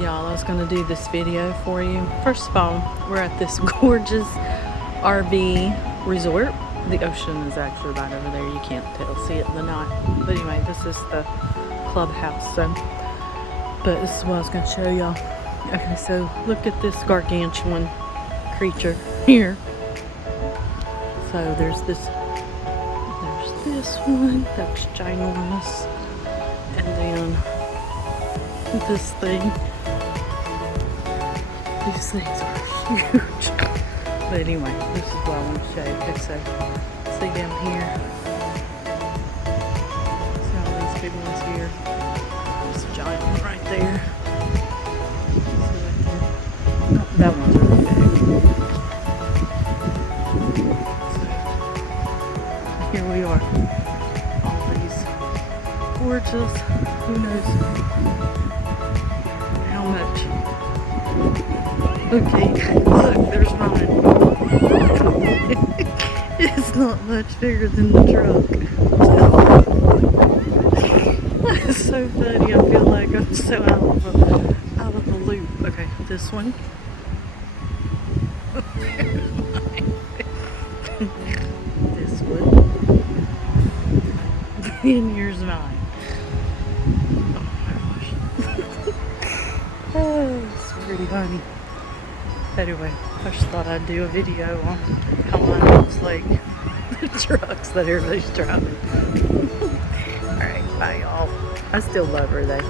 Y'all, I was going to do this video for you. First of all, we're at this gorgeous RV resort. The ocean is actually right over there. You can't see it in the night. But anyway, this is the clubhouse. But this is what I was going to show y'all. Okay, so look at this gargantuan creature here. So there's this one that's ginormous. And then this thing. These things are huge. But anyway, this is what I want to show you. Okay, so see down here. See all these big ones here. There's a giant one right there. See right there. Oh, that one's really big. So, here we are. All these gorgeous, who knows how much. Okay, look, there's mine. It's not much bigger than the truck. That's so funny. I feel like I'm so out of the loop. Okay, this one. This one. And here's mine. Oh my gosh. Oh, it's pretty funny. Anyway, I just thought I'd do a video on how mine looks like the trucks that everybody's driving. Alright, bye y'all. I still love her though.